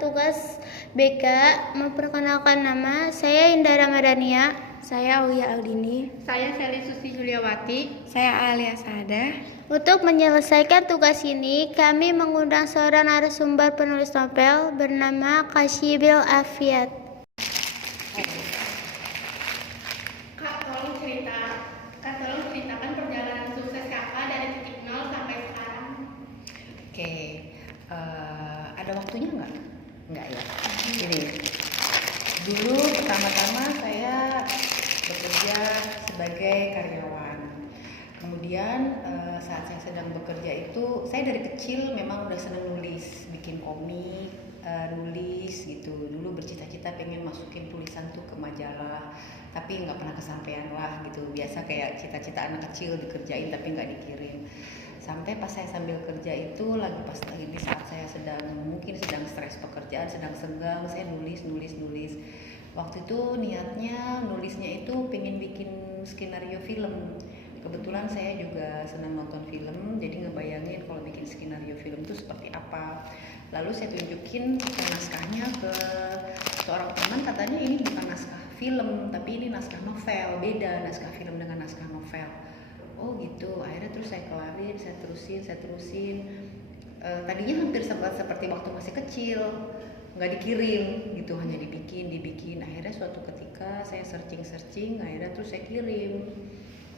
tugas BK. Memperkenalkan nama, saya Indah Ramadhania. Saya Aulia Aldini. Saya Sally Susi Juliawati. Saya Alia Saada. Untuk menyelesaikan tugas ini, kami mengundang seorang narasumber penulis novel bernama Kasyibil Afiat. Kak, tolong ceritakan perjalanan sukses kakak dari titik nol sampai sekarang. Oke, ada waktunya nggak? Nggak ya. Jadi dulu pertama-tama saya bekerja sebagai karyawan. Kemudian saat saya sedang bekerja itu, saya dari kecil memang udah senang nulis, bikin komik, nulis gitu. Dulu bercita-cita pengen masukin tulisan tuh ke majalah, tapi nggak pernah kesampaian lah gitu. Biasa kayak cita-cita anak kecil dikerjain tapi nggak dikirim. Sampai pas saya sambil kerja itu pas lagi di saat saya mungkin sedang stres pekerjaan, sedang senggang, saya nulis. Waktu itu niatnya nulisnya itu pengen bikin skenario film. Kebetulan saya juga senang nonton film, jadi ngebayangin kalau bikin skenario film itu seperti apa. Lalu saya tunjukin naskahnya ke seorang teman, katanya ini bukan naskah film, tapi ini naskah novel, beda naskah film dengan naskah novel. Oh gitu, akhirnya terus saya kelarin, saya terusin. Tadinya hampir seperti waktu masih kecil, nggak dikirim gitu, hanya dibikin. Akhirnya suatu ketika saya searching, akhirnya terus saya kirim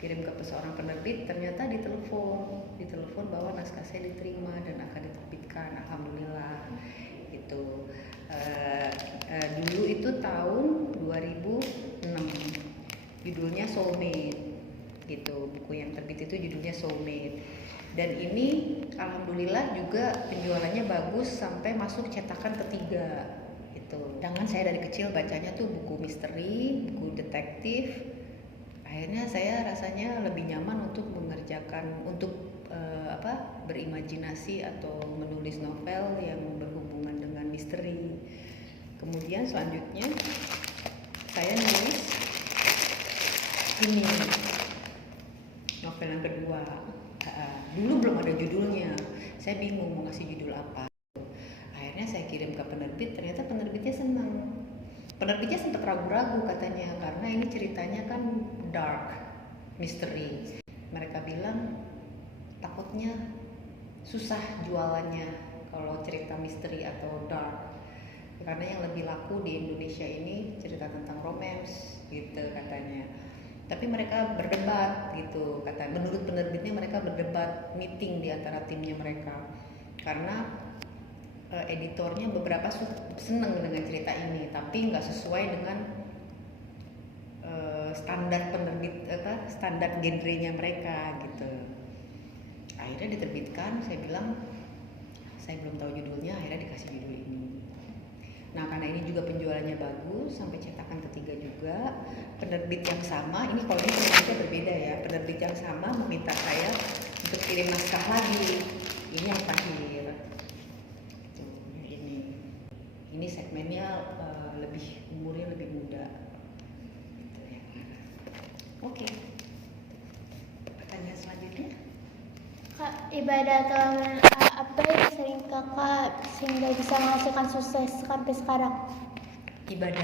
ke seorang penerbit. Ternyata ditelepon bahwa naskah saya diterima dan akan diterbitkan. Alhamdulillah gitu. Dulu itu tahun 2006, judulnya Soulmate gitu. Buku yang terbit itu judulnya Soulmate, dan ini alhamdulillah juga penjualannya bagus sampai masuk cetakan ketiga gitu. Sedangkan saya dari kecil bacanya tuh buku misteri, buku detektif. Akhirnya saya rasanya lebih nyaman untuk berimajinasi atau menulis novel yang berhubungan dengan misteri. Kemudian selanjutnya saya nulis ini, novel yang kedua. Dulu belum ada judulnya, saya bingung mau ngasih judul apa. Akhirnya saya kirim ke penerbit, ternyata penerbitnya senang. Penerbitnya sempat ragu-ragu katanya, karena ini ceritanya kan dark, misteri. Mereka bilang takutnya susah jualannya kalau cerita misteri atau dark, karena yang lebih laku di Indonesia ini cerita tentang romance gitu katanya. Tapi mereka berdebat gitu, menurut penerbitnya mereka berdebat, meeting di antara timnya mereka, karena editornya beberapa seneng dengan cerita ini, tapi nggak sesuai dengan standar penerbit standar genrenya mereka gitu. Akhirnya diterbitkan. Saya bilang saya belum tahu judulnya, akhirnya dikasih judul ini. Nah, karena ini juga penjualannya bagus sampai cetakan ketiga juga, penerbit yang sama, ini kalau ini penerbitnya berbeda ya, penerbit yang sama meminta saya untuk kirim naskah lagi. Ini yang terakhir. Ini segmennya umurnya lebih muda. Gitu ya. Oke. Pertanyaan selanjutnya. Kak, ibadah atau apa yang sering kakak sehingga bisa menghasilkan sukses sampai sekarang? Ibadah,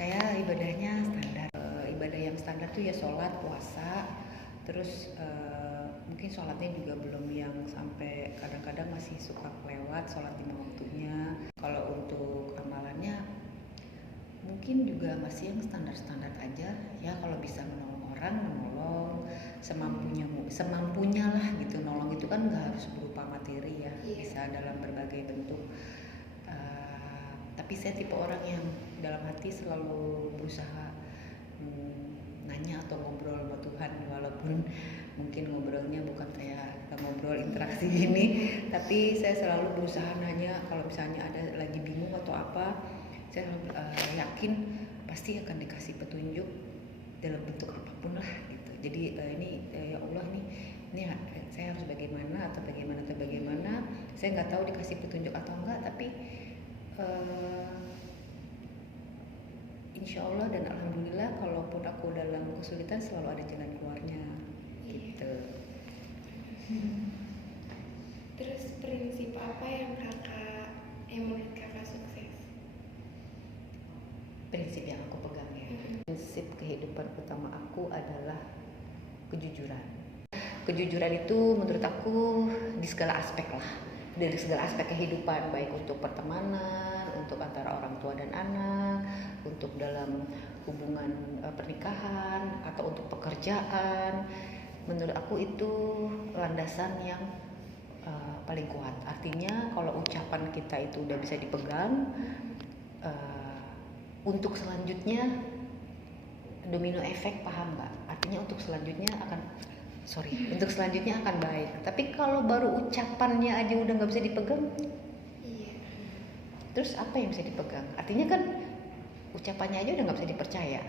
saya ibadahnya standar. Ibadah yang standar tuh ya sholat, puasa, terus mungkin sholatnya juga belum yang sampai kadang-kadang masih suka kelewat sholat 5 waktunya. Kalau untuk amalannya mungkin juga masih yang standar-standar aja ya. Kalau bisa menolong orang, menolong semampunya lah gitu. Nolong itu kan nggak harus berupa materi ya, bisa dalam berbagai bentuk. Tapi saya tipe orang yang dalam hati selalu berusaha nanya atau ngobrol sama Tuhan, walaupun mungkin ngobrolnya bukan kayak ngobrol interaksi gini, tapi saya selalu berusaha nanya. Kalau misalnya ada lagi bingung atau apa, saya yakin pasti akan dikasih petunjuk dalam bentuk apapun lah gitu. Jadi ya Allah ini saya harus bagaimana, saya nggak tahu dikasih petunjuk atau enggak, tapi insya Allah dan alhamdulillah kalaupun aku dalam kesulitan selalu ada jalan keluarnya gitu. Terus prinsip apa yang menurut kakak prinsip yang aku pegang ya. Prinsip kehidupan pertama aku adalah kejujuran. Kejujuran itu menurut aku di segala aspek lah, dari segala aspek kehidupan, baik untuk pertemanan, untuk antara orang tua dan anak, untuk dalam hubungan pernikahan, atau untuk pekerjaan. Menurut aku itu landasan yang paling kuat. Artinya kalau ucapan kita itu udah bisa dipegang, untuk selanjutnya domino efek, paham nggak? Artinya untuk selanjutnya akan baik. Tapi kalau baru ucapannya aja udah nggak bisa dipegang, terus apa yang bisa dipegang? Artinya kan ucapannya aja udah nggak bisa dipercaya.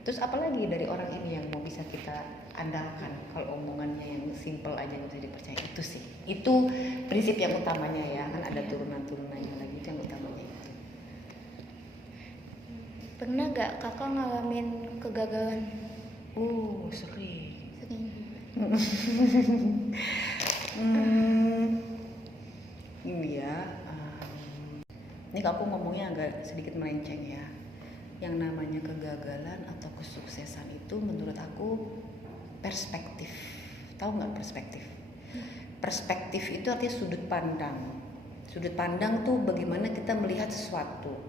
Terus apalagi dari orang ini yang mau bisa kita andalkan kalau omongannya yang simple aja nggak bisa dipercaya? Itu sih, itu prinsip yang utamanya ya. Kan ada turunan-turunannya lagi, itu yang utamanya itu. Pernah gak kakak ngalamin kegagalan? Sering. Iya. Ini aku ngomongnya agak sedikit melenceng ya. Yang namanya kegagalan atau kesuksesan itu menurut aku perspektif. Tahu nggak perspektif? Perspektif itu artinya sudut pandang. Sudut pandang tuh bagaimana kita melihat sesuatu.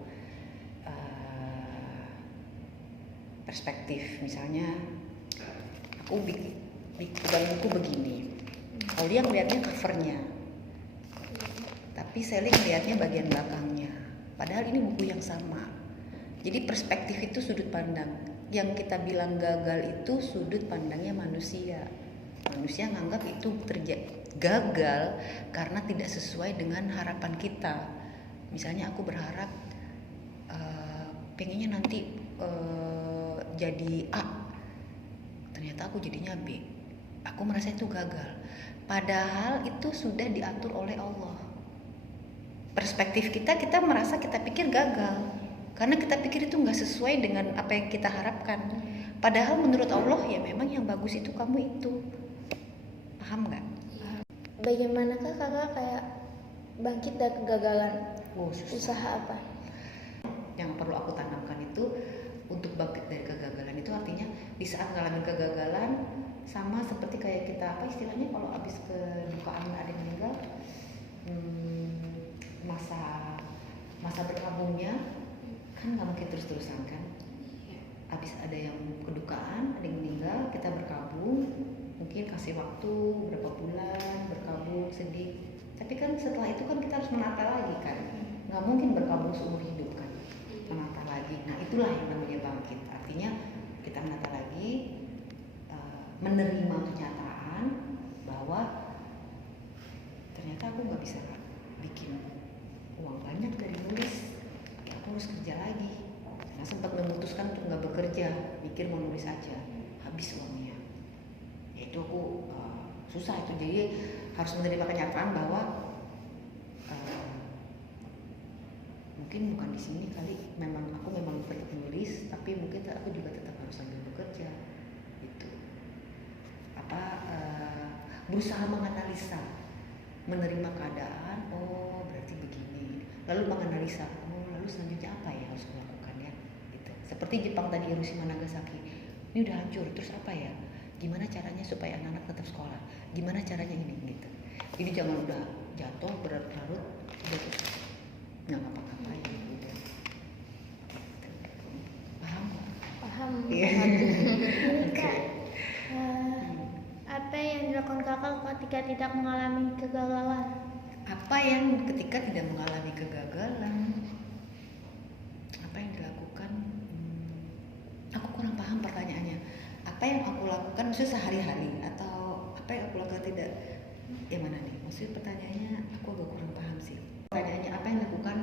Perspektif, misalnya aku bikin buku begini. Kalau dia ngeliatnya covernya, tapi saya lihatnya bagian belakangnya. Padahal ini buku yang sama. Jadi perspektif itu sudut pandang. Yang kita bilang gagal itu sudut pandangnya manusia. Manusia nganggap itu gagal karena tidak sesuai dengan harapan kita. Misalnya aku berharap pengennya nanti jadi A, ternyata aku jadinya B. Aku merasa itu gagal. Padahal itu sudah diatur oleh Allah. Perspektif kita merasa, kita pikir gagal karena kita pikir itu nggak sesuai dengan apa yang kita harapkan. Padahal menurut Allah ya memang yang bagus itu kamu itu. Paham nggak? Bagaimanakah kakak kayak bangkit dari kegagalan? Susah. Usaha apa? Yang perlu aku tanamkan itu untuk bangkit dari kegagalan itu artinya di saat ngalamin kegagalan, sama seperti kayak kita apa istilahnya kalau habis kedukaan ada yang meninggal, masa berkabungnya kan nggak mungkin terus-terusan kan. Habis ada yang kedukaan, ada yang meninggal, kita berkabung, mungkin kasih waktu berapa bulan berkabung sedih. Tapi kan setelah itu kan kita harus menata lagi kan, nggak mungkin berkabung seumur hidup kan, menata lagi. Nah itulah yang namanya bangkit. Artinya kita menata lagi, menerima kenyataan bahwa ternyata aku nggak bisa bikin uang banyak dari nulis, aku harus kerja lagi. Karena sempat memutuskan untuk nggak bekerja, mikir mau nulis aja, habis uangnya. Ya itu aku susah itu. Jadi harus menerima kenyataan bahwa mungkin bukan di sini kali, aku memang tetap menulis, tapi mungkin aku juga tetap harus sambil bekerja. Gitu. Berusaha menganalisa, menerima keadaan. Oh berarti begini. Lalu menganalisa. Lalu selanjutnya apa ya harus dilakukan ya? Gitu. Seperti Jepang tadi, Hiroshima Nagasaki. Ini udah hancur, terus apa ya? Gimana caranya supaya anak-anak tetap sekolah? Gimana caranya ini gitu? Jadi jangan udah jatuh berlarut, udah nggak ngapa-ngapain gitu. Paham? Paham. Iya. Kak, apa yang dilakukan kakak ketika tidak mengalami kegagalan? Apa yang ketika tidak mengalami kegagalan? Apa yang dilakukan? Aku kurang paham pertanyaannya. Apa yang aku lakukan maksudnya sehari-hari atau apa yang aku lakukan tidak? Yang mana nih? Maksudnya pertanyaannya aku agak kurang paham sih. Pertanyaannya apa yang dilakukan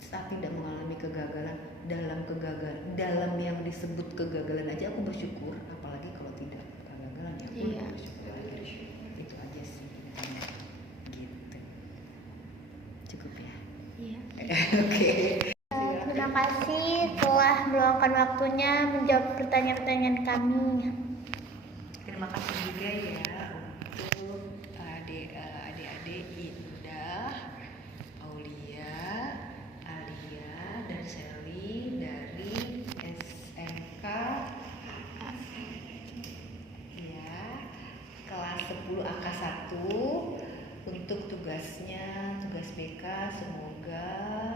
saat tidak mengalami kegagalan? Dalam yang disebut kegagalan aja aku bersyukur, apalagi kalau tidak kegagalan ya aku bersyukur aja. Itu aja sih. Gitu. Cukup ya? Iya. Oke. Terima kasih telah meluangkan waktunya menjawab pertanyaan-pertanyaan kami. Terima kasih juga ya untuk adik-adik Indah, Aulia, Alia, dan Sally dari SBK semoga